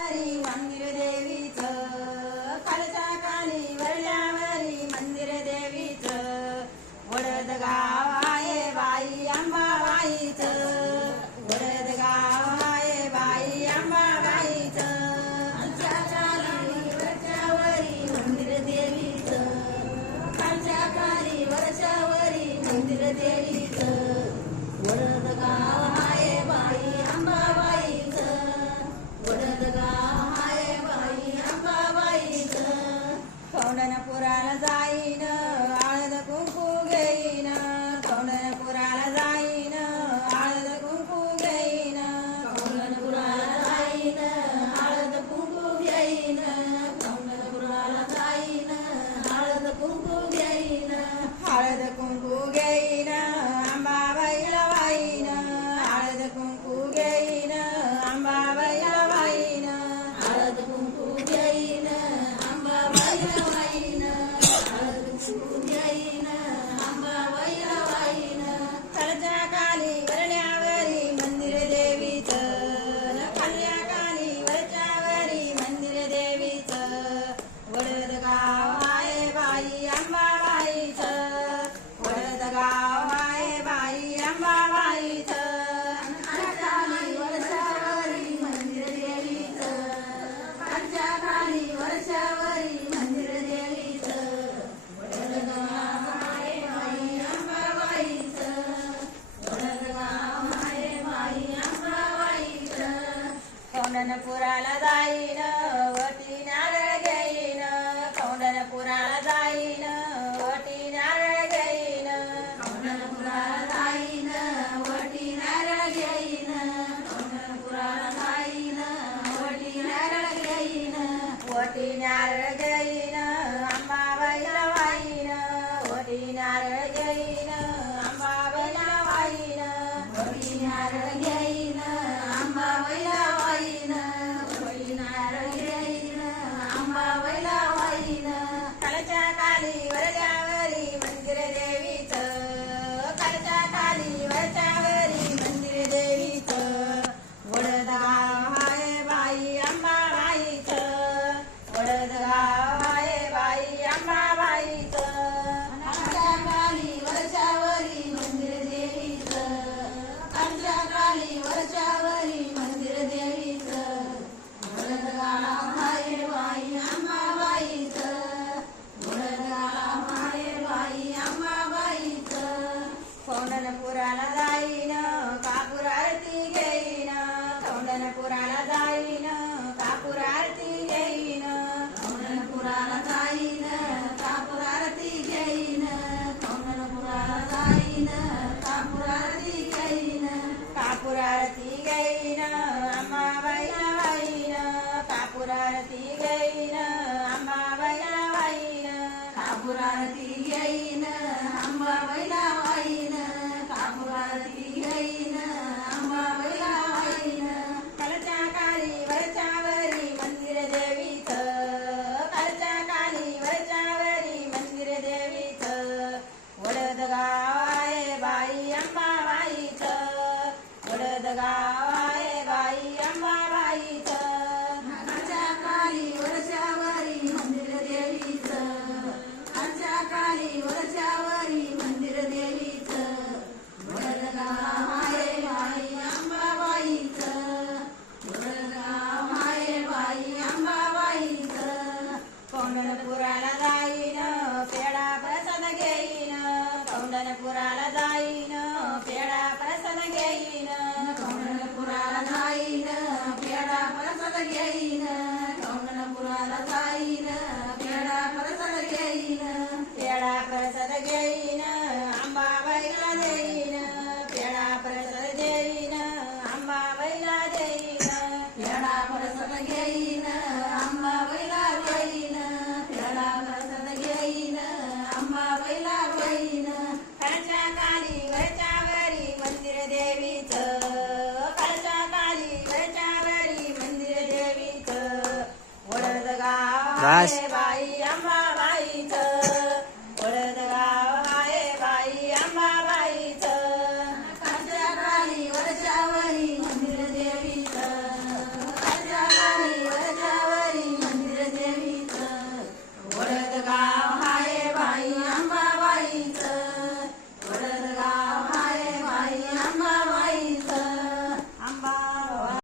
मंदिर देवीचं खालच्या काली वरल्यावरी मंदिर देवीचं वडद गाव आहे बाई अंबाबाईचं वडद गाव आहे बाई अंबाबाईचं खालच्या काली वरच्यावरी मंदिर देवीचं खालच्या काली वरच्यावरी मंदिर देवीचं वडद गाव आहे बाई अंबाबाईचं वडद गाव आहे बाई अंबाबाईचं कौंडणपुराला जाईन आळद कुंकू घेईन कौंडणपुराला जाईन आळद कुंकू घेईन कौंडणपुराला जाईन आळद कुंकू घेईन कौंडणपुराला जाईन आळद कुंकू घेईन हळद कुंकू घेईन अंबाबाईला वाईन हळद कुंकू घेईन अंबाबाईला वाईन हळद कुंकू घेईन अंबाबाईला वाईन हळद कुंकू घेईन अंबाबाईला वाईन खालच्या काली वरल्यावरी मंदिर देवीचं खालच्या काली वरच्यावरी मंदिर देवीचं वडद गाव आहे बाई अंबाबाईचं वडद गाव आहे बाई अंबाबाईचं खालच्या काली वरच्यावरी मंदिर देवीचं खालच्या काली वरच्यावरी मंदिर देवीचं वडद गाव आहे बाई अंबाबाईचं वडद गाव आहे बाई अंबाबाईचं कौंडणपुराला जाईन वटी नारळ घेईन कौंडणपुराला जाईन वटी नारळ घेईन कौंडणपुराला जाईन वटी नारळ घेईन कौंडणपुराला जाईन वटी नारळ घेईन वटी नारळ घेईन अंबाबाईला वाईन वटी नारळ घेईन अंबाबाईला वाईन वटी नारळ घेईन अंबाबाईला वाईन वटी नारळ घेईन अंबाबाईला वाईन खालच्या काली वरल्यावरी मंदिर देवीचं खालच्या काली वरच्यावरी मंदिर देवीचं वडद गाव आहे बाई अंबाबाईचं वडद गाव आहे बाई अंबाबाईचं खालच्या काली वरच्यावरी मंदिर देवीचं खालच्या काली वरच्यावरी मंदिर देवीचं वडद गाव आहे बाई अंबाबाईचं वडद गाव आहे बाई अंबाबाईचं कौंडणपुराला जाईन कापूर आरती घेईन कौंडणपुराला जाईन कापूर आरती घेईन कौंडणपुराला जाईन कापूर आरती घेईन कौंडणपुराला जाईन कापूर आरती घेईन कापूर आरती घेईन अंबाबाईला वाईन कापूर आरती घेईन अंबाबाईला वाईन कापूर आरती घेईन अंबाबाईला वाईन कापूर आरती घेईन अंबाबाईला वाईन खालच्या काली वरच्यावरी मंदिर देवीचं खालच्या काली वरच्यावरी मंदिर देवीचं वडद गाव आहे बाई अंबाबाईचं वडद गाव आहे बाई अंबाबाईचं खालच्या काली वरच्यावरी मंदिर देवीचं खालच्या काली वरच्यावरी मंदिर देवीचं वडद गाव आहे बाई अंबाबाईचं वडद गाव आहे बाई अंबाबाईचं कौंडणपुराला जाईन पेढा प्रसाद घेईन कौंडणपुराला जाईन पेढा प्रसाद घेईन कौंडणपुराला जाईन पेढा प्रसाद घेईन कौंडणपुराला जाईन पेढा प्रसाद घेईन पेढा प्रसाद घेईन अंबाबाईला देईन पेढा प्रसाद देईन अंबाबाईला देईन पेढा प्रसाद घेईन अंबाबाईला देईन पेढा प्रसाद घेईन अंबाबाईला देईन खालच्या काली वरच्यावरी मंदिर देवीचं खालच्या काली वरच्यावरी मंदिर देवीचं वडद गाव आहे